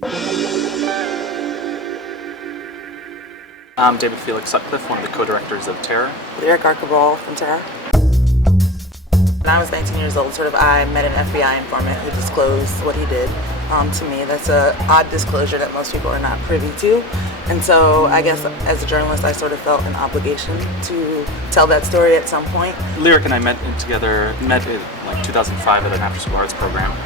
I'm David Felix Sutcliffe, one of the co-directors of Terror. Lyric Cabral from Terror. When I was 19 years old, I met an FBI informant who disclosed what he did to me. That's an odd disclosure that most people are not privy to. And so I guess as a journalist, I sort of felt an obligation to tell that story at some point. Lyric and I met in like 2005 at an after-school arts program.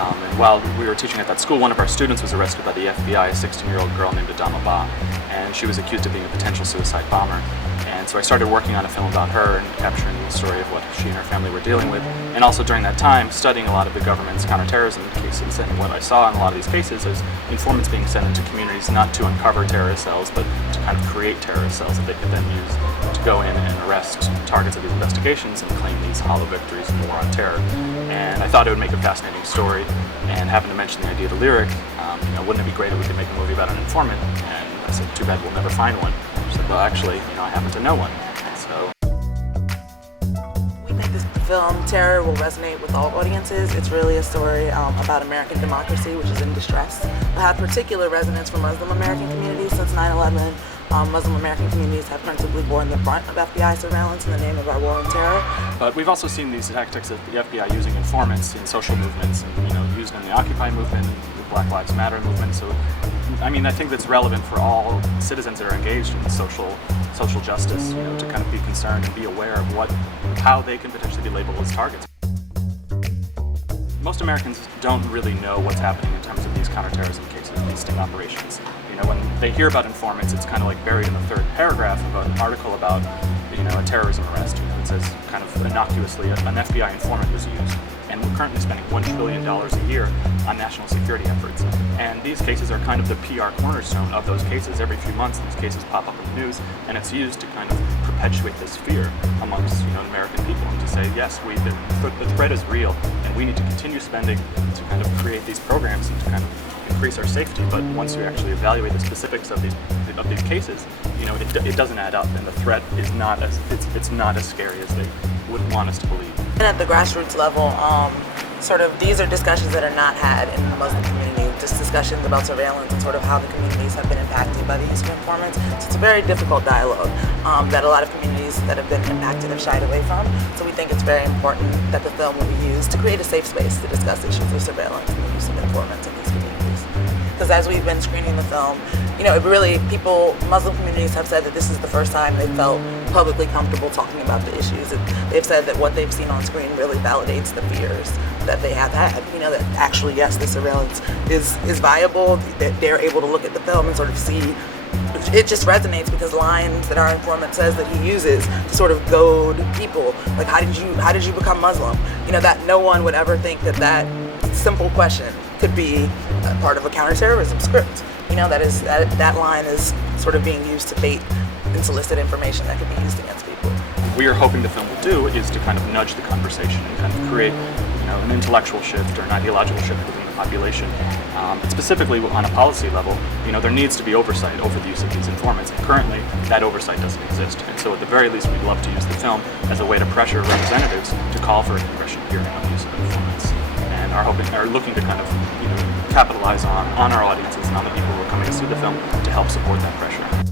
And while we were teaching at that school, one of our students was arrested by the FBI, a 16-year-old girl named Adama Ba, and she was accused of being a potential suicide bomber. And so I started working on a film about her and capturing the story of what she and her family were dealing with. And also during that time, studying a lot of the government's counterterrorism cases. And what I saw in a lot of these cases is informants being sent into communities not to uncover terrorist cells, but to kind of create terrorist cells that they could then use to go in and arrest targets of these investigations and claim these hollow victories and war on terror. And I thought it would make a fascinating story, and happened to mention the idea to Lyric, wouldn't it be great if we could make a movie about an informant? And I said, too bad we'll never find one. She said, well, actually, I happen to know one. So we think this film, Terror, will resonate with all audiences. It's really a story about American democracy, which is in distress. It had particular resonance for Muslim American communities since 9/11. Muslim American communities have principally borne the brunt of FBI surveillance in the name of our war on terror. But we've also seen these tactics of the FBI using informants in social movements, and used in the Occupy movement, the Black Lives Matter movement. So, I think that's relevant for all citizens that are engaged in social justice, to kind of be concerned and be aware of how they can potentially be labeled as targets. Most Americans don't really know what's happening in terms of these counterterrorism cases, these sting operations. When they hear about informants, it's kind of like buried in the third paragraph of an article about, a terrorism arrest. It says kind of innocuously an FBI informant was used. And we're currently spending $1 trillion a year on national security efforts. And these cases are kind of the PR cornerstone of those cases. Every few months, these cases pop up in the news, and it's used to kind of perpetuate this fear amongst American people, and to say, yes, the threat is real, and we need to continue spending to kind of create these programs and to kind of increase our safety. But once you actually evaluate the specifics of these cases, it doesn't add up, and the threat is not as scary as they would want us to believe. And at the grassroots level, these are discussions that are not had in the Muslim community, just discussions about surveillance and how the communities have been impacted by the use of informants. So it's a very difficult dialogue that a lot of communities that have been impacted have shied away from. So we think it's very important that the film will be used to create a safe space to discuss issues of surveillance and the use of informants in these communities. Because as we've been screening the film, Muslim communities have said that this is the first time they felt publicly comfortable talking about the issues. And they've said that what they've seen on screen really validates the fears that they have had. That actually, yes, the surveillance is viable. That they're able to look at the film and see. It just resonates because lines that our informant says that he uses to goad people, like how did you become Muslim? That no one would ever think that simple question could be a part of a counterterrorism script. That line is being used to bait and solicit information that could be used against people. We are hoping the film will do is to kind of nudge the conversation and kind of create an intellectual shift or an ideological shift within the population. Specifically on a policy level, there needs to be oversight over the use of these informants, and currently that oversight doesn't exist. And so at the very least, we'd love to use the film as a way to pressure representatives to call for a congressional hearing on the use of informants, and are looking to kind of capitalize on our audiences and on the people who are coming to see the film to help support that pressure.